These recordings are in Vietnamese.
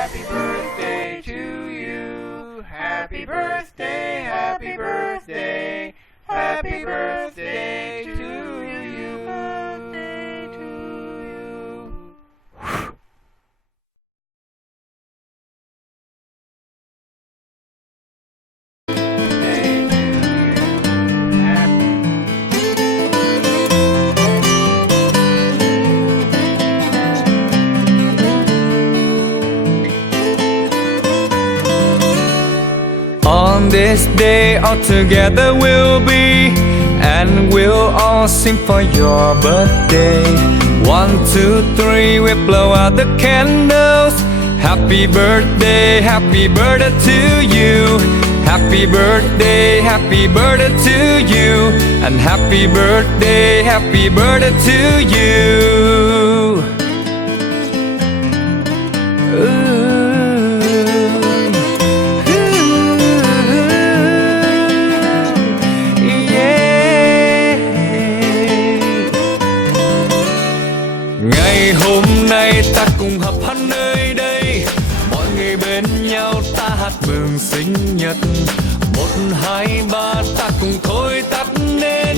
Happy birthday to you. Happy birthday, happy birthday. Happy birthday to you. Birthday to you. On this day all together we'll be, and we'll all sing for your birthday. 1, 2, 3, we blow out the candles. Happy birthday to you. Happy birthday to you. And happy birthday to you. Ooh. Ngày hôm nay ta cùng họp hắn nơi đây, mọi người bên nhau ta hát mừng sinh nhật. 1, 2, 3 ta cùng thôi tắt nên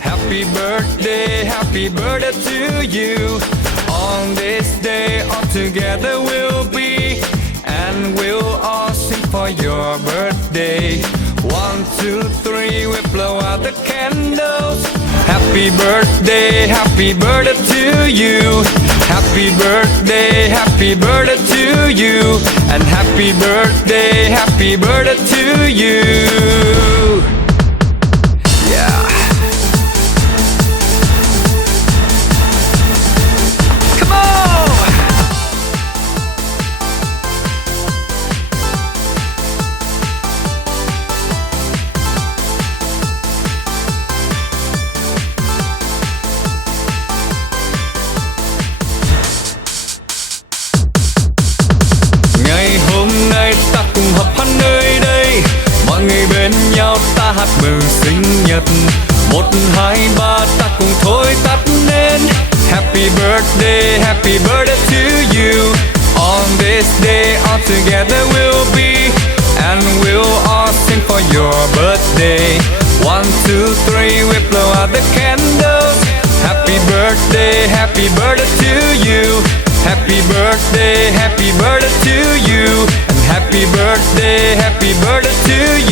Happy birthday to you. On this day all together we'll be, and we'll all sing for your birthday. 1, 2, 3, we blow out the candles. Happy birthday to you. Happy birthday to you. And happy birthday to you. Yeah. Come on. Ngày hôm nay ta cùng họp hắn nơi đây, mọi người bên nhau ta hát mừng sinh nhật. 1, 2, 3 ta cùng thôi tắt nên Happy birthday to you. On this day all together we'll be, and we'll all sing for your birthday. 1, 2, 3, we blow out the candles. Happy birthday to you. Happy birthday to you. And happy birthday to you.